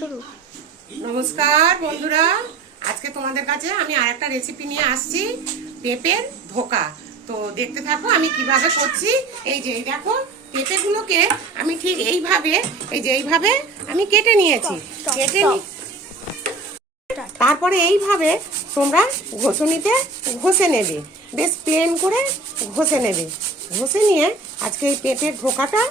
শুরু নমস্কার বন্ধুরা। আজকে তোমাদের কাছে আমি আরেকটা রেসিপি নিয়ে আসছি পেঁপের ধোকা। তো দেখতে থাকো আমি কীভাবে করছি। এই যে দেখো পেঁপেগুলোকে আমি ঠিক এইভাবে এই যে এইভাবে আমি কেটে নিয়েছি। কেটে তারপরে এইভাবে তোমরা ঘষণিতে ঘষে নেবে। বেশ প্লেন করে ঘষে নেবে। ঘষে নিয়ে আজকে এই পেঁপের ধোকাটা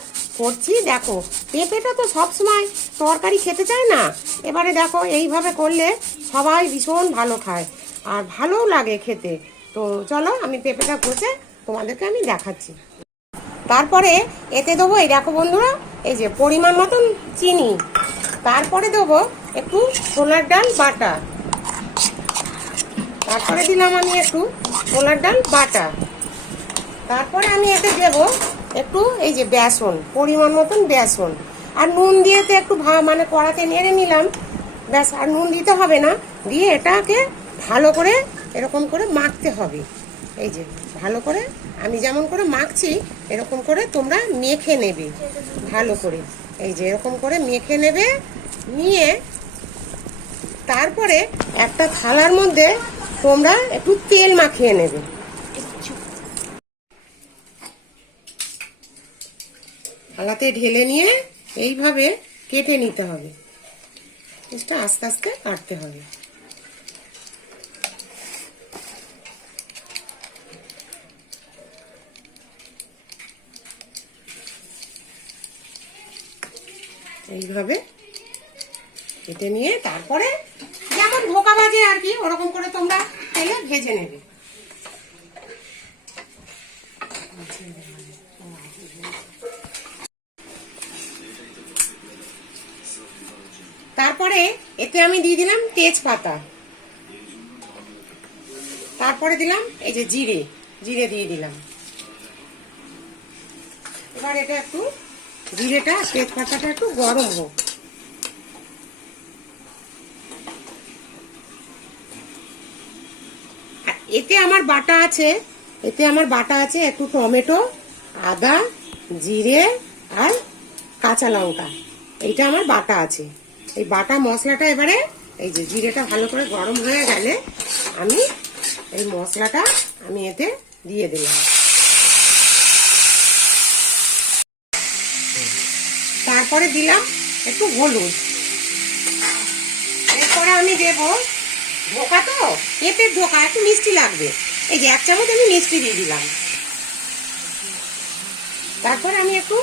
করছি, দেখো, পেঁপেটা তো সবসময় তরকারি খেতে চায় না। এবারে দেখো, এইভাবে করলে সবাই ভীষণ ভালো খায় আর ভালোও লাগে খেতে। তো চলো, আমি পেঁপেটা ঘষে তোমাদেরকে আমি দেখাচ্ছি। তারপরে এতে দেবো, এই দেখো বন্ধুরা, এই যে পরিমাণ মতন চিনি। তারপরে দেবো একটু ছোলার ডাল বাটা। তারপরে দিলাম আমি একটু ছোলার ডাল বাটা। তারপরে আমি এতে দেব একটু এই যে বেসন, পরিমাণ মতন বেসন। আর নুন দিয়ে তো একটু মানে কড়াতে নেড়ে নিলাম। ব্যাস, আর নুন দিতে হবে না। দিয়ে এটাকে ভালো করে এরকম করে মাখতে হবে। এই যে, ভালো করে, আমি যেমন করে মাখছি, এরকম করে তোমরা মেখে নেবে। ভালো করে। এই যে, এরকম করে মেখে নেবে, নিয়ে তারপরে একটা থালার মধ্যে তোমরা একটু তেল মাখিয়ে নেবে। থালাতে ঢেলে নিয়ে এইভাবে কেটে নিতে হবে। এটা আস্তে আস্তে কাটতে হবে। এইভাবে কেটে নিয়ে তারপরে যেমন ধোকা বাজে আর কি, ওরকম করে তোমরা তেলে ভেজে নেবে। তারপরে এতে আমি দিয়ে দিলাম তেজপাতা। তারপরে দিলাম এই যে জিরে জিরে দিয়ে দিলাম। এবার এটা একটু জিরেটা, তেজপাতাটা একটু গরম হোক। এতে আমার বাটা আছে, এতে আমার বাটা আছে একটু টমেটো, আদা, জিরে আর কাঁচা লঙ্কা। এইটা আমার বাটা আছে। এই বাটা মশলাটা এবারে, এই যে জিরেটা ভালো করে গরম হয়ে গেলে আমি এই মশলাটা আমি এতে দিয়ে দিলাম। তারপরে দিলাম একটু হলুদ। এরপরে আমি দেব ধোকা তো, পেঁপের ধোকা, একটু মিষ্টি লাগবে। এই যে এক চামচ আমি মিষ্টি দিয়ে দিলাম। তারপরে আমি একটু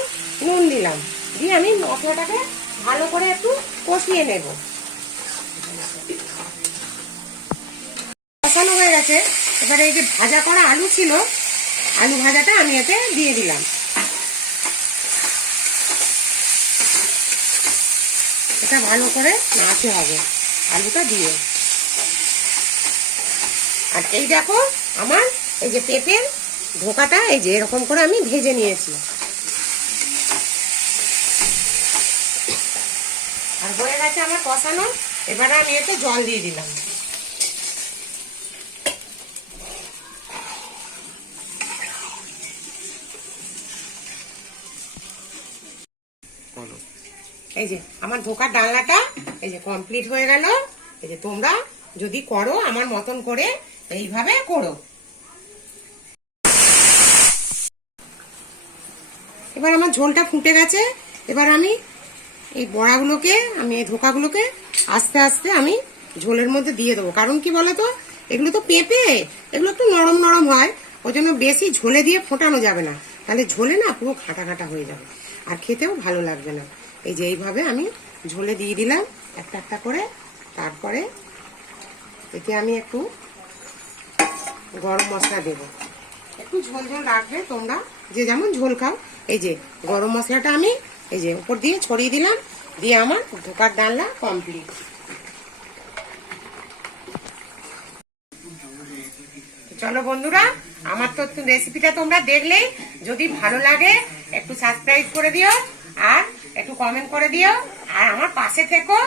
নুন দিলাম। দিয়ে আমি মশলাটাকে ভালো করে একটু কষিয়ে নেব। কষানো হয়ে গেছে। এবারে এই যে ভাজা করা আলু ছিল, আলু ভাজাটা আমি এতে দিয়ে দিলাম। এটা ভালো করে নাড়তে হবে, আলুটা দিয়ে। আর এই দেখো, আমার এই যে পেঁপের ধোকাটা, এই যে এরকম করে আমি ভেজে নিয়েছি আর হয়ে গেছে আমার কষানো এবারে আমি এতে জল দিয়ে দিলাম। এই যে আমার ধোকার ডালনাটা এই যে কমপ্লিট হয়ে গেল। এই যে তোমরা যদি করো আমার মতন করে এইভাবে করো। এবার আমার ঝোলটা ফুটে গেছে। এবার আমি এই বড়াগুলোকে, আমি এই ধোকাগুলোকে আস্তে আস্তে আমি ঝোলের মধ্যে দিয়ে দেবো। কারণ কি বলে তো এগুলো তো পেঁপে, এগুলো একটু নরম নরম হয়, ওই জন্য বেশি ঝোলে দিয়ে ফোটানো যাবে না। তাহলে ঝোলে না পুরো খাটা খাটা হয়ে যাবে, আর খেতেও ভালো লাগবে না। এই যে এইভাবে আমি ঝোলে দিয়ে দিলাম, একটা একটা করে। তারপরে এতে আমি একটু গরম মশলা দেব। একটু ঝোল ঝোল রাখবে তোমরা, যে যেমন ঝোল খাও। এই যে গরম মশলাটা আমি এই যে উপর দিয়ে ছড়িয়ে দিলাম, দিয়ে আমার ঢোকার ডালনা কমপ্লিট চলো বন্ধুরা, আমার তো রেসিপিটা তোমরা দেখলে যদি ভালো লাগে, একটু সাবস্ক্রাইব করে দিও আর একটু কমেন্ট করে দিও। আর আমার পাশে থেকো,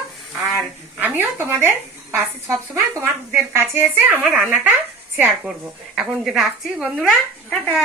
আর আমিও তোমাদের পাশে সবসময় তোমাদের কাছে এসে আমার রান্নাটা শেয়ার করব। এখন রাখছি বন্ধুরা, টাটা!